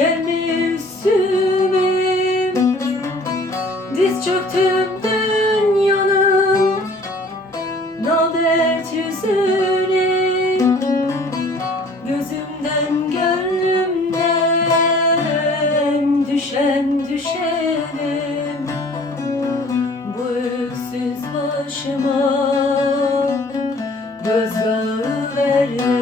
gelme üstüme Diz çöktüm dünyanın. Navert yüzüne. Gözümden gönlümden Düşen düşerim Bu öksüz başıma Göz verme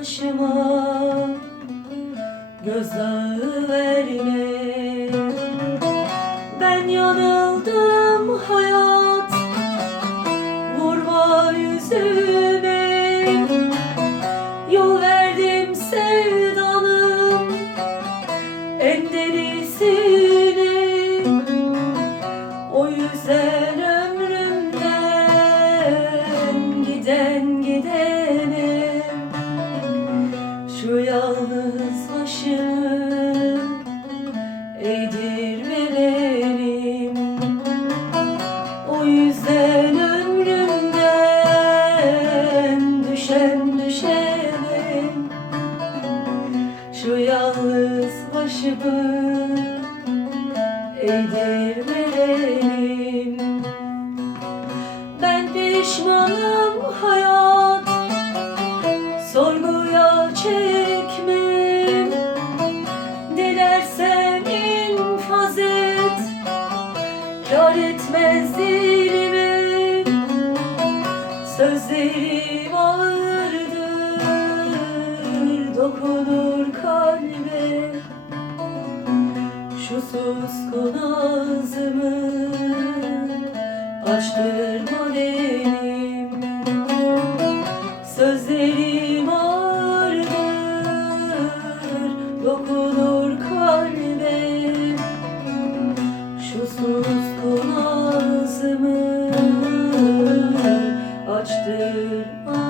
başıma gözdağı verme. Ben yanıldım hayat Vurma yüzüme. Yol verdim sevdanın En derisine Şu yalnız başımı eğdirmelerim. O yüzden ömrümden düşen düşenim. Şu yalnız başımı eğdirmelerim. Ben pişmanım hayat Çekmem. Dilersen infaz et etmez dilime. Sözlerim ağırdır Dokunur kalbe. Şu suskun ağzımı Açtı Şu suskun açtır